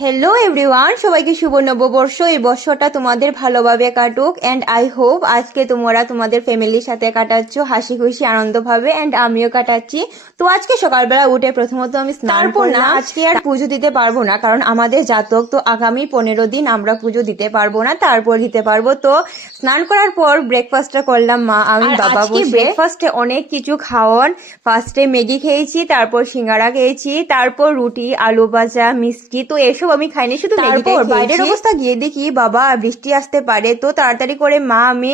Hello everyone, সবাইকে শুভ নববর্ষ। এই বর্ষটা তোমাদের ভালোভাবে কাটুক এন্ড আই হোপ আজকে তোমরা তোমাদের ফ্যামিলির সাথে কাটাচ্ছ হাসি খুশি আনন্দভাবে এন্ড আমিও কাটাচ্ছি। তো আজকে সকালবেলা উঠে প্রথমত আমি স্নান করলাম। আজকে আর পুজো দিতে পারবো না, কারণ আমাদের জাতক তো আগামী 15 দিন আমরা পুজো দিতে পারবো না, তারপর দিতে পারবো। তো স্নান করার পর ব্রেকফাস্টটা করলাম মা আমি বাবা বসে। ব্রেকফাস্টে অনেক কিছু খাওয়ান। ফার্স্টে ম্যাগি খেয়েছি, তারপর সিঙ্গারা খেয়েছি, তারপর রুটি, আলু ভাজা, মিষ্টি। তো এসব আমি খাইনি, শুধু তারপর বাইরের অবস্থা গিয়ে দেখি বাবা বৃষ্টি আসতে পারে, তো তাড়াতাড়ি করে মা আমি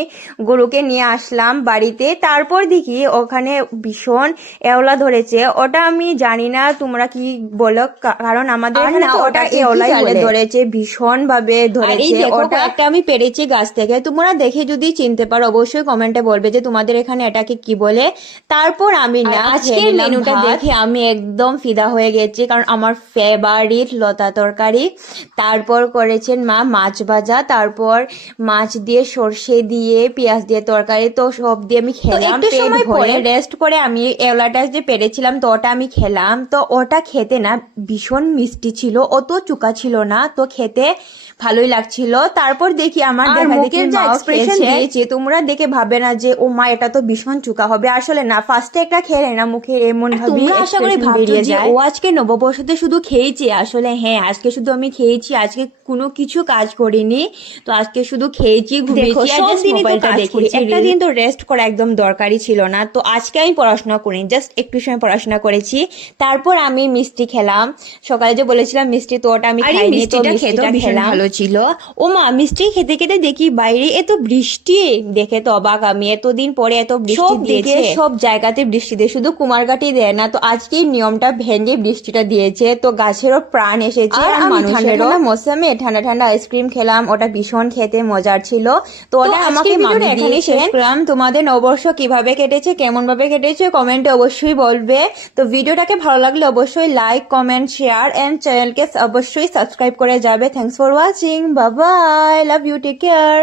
গরুকে নিয়ে আসলাম বাড়িতে। তারপর দেখি ওখানে ভীষণ এওলা ধরেছে। ওটা আমি জানি না তোমরা কি বলো, কারণ আমাদের এখানে ওটা এওলাই ধরেছে, ভীষণ ভাবে ধরেছে। ওটা একটা আমি পেরেছি গাছ থেকে, তোমরা দেখে যদি চিনতে পারো অবশ্যই কমেন্টে বলবে যে তোমাদের এখানে এটাকে কি বলে। তারপর আমি না আজকের মেনুটা দেখে আমি একদম ফিদা হয়ে গেছি, কারণ আমার ফেভারিট লতা তরকারি। তারপর করেছেন মা মাছ ভাজা, তারপর মাছ দিয়ে সর্ষে দিয়ে পেঁয়াজ দিয়ে তরকারি। তো সব দিয়ে আমি খেলাম, একটু সময় পরে রেস্ট করে আমি এওলাটা যে পেরেছিলাম তো ওটা আমি খেলাম। তো ওটা খেতে না ভীষণ মিষ্টি ছিল, অত চুকা ছিল না, তো খেতে ভালোই লাগছিল। তারপর দেখি আমার মুখের যে এক্সপ্রেশন দিয়েছে তোমরা দেখে ভাবে না যে ও মা এটা তো ভীষণ চুকা হবে, আসলে না। ফার্স্টে একটা খেলে না মুখের এমন ভাবে আশা করি বেরিয়ে যায় ও আজকে নববর্ষতে শুধু খেয়েছে। আসলে হ্যাঁ, আজকে শুধু আমি খেয়েছি, আজকে কোনো কিছু কাজ করিনি। তো আজকে শুধু খেয়েছি, ঘুমিয়েছি, আর জাস্ট মোবাইলটা দেখেছি। একটা দিন তো রেস্ট করা একদম দরকারি ছিল না। তো আজকে আমি পড়াশোনা করিনি, জাস্ট একটু সময় পড়াশোনা করেছি। তারপর আমি মিষ্টি খেলাম, সকালে যে বলেছিলাম মিষ্টি, তো ওটা আমি খাইনি। তো মিষ্টিটা খেলাম, ভালো ছিল। ও মা মিষ্টি খেতে খেতে দেখি বাইরে এত বৃষ্টি, দেখে তো অবাক আমি। এতদিন পরে এত বৃষ্টি দিয়েছে, সব জায়গাতে বৃষ্টি দেয়, শুধু কুমারঘাটই দেয় না। তো আজকে নিয়মটা ভেঙে বৃষ্টিটা দিয়েছে, তো গাছেরও প্রাণ এসেছে। আর মানুষেরও মৌসুমে ঠান্ডা ঠান্ডা আইসক্রিম খেলাম, ওটা ভীষণ খেতে মজার ছিল। তো ওটা আমাকে এখানে শেষ করলাম। তোমাদের নববর্ষ কিভাবে কেটেছে, কেমন ভাবে কেটেছে কমেন্টে অবশ্যই বলবে। তো ভিডিওটাকে ভালো লাগলে অবশ্যই লাইক, কমেন্ট, শেয়ার এন্ড চ্যানেলকে অবশ্যই সাবস্ক্রাইব করে যাবে। Thanks for watching, bye bye, love you, take care.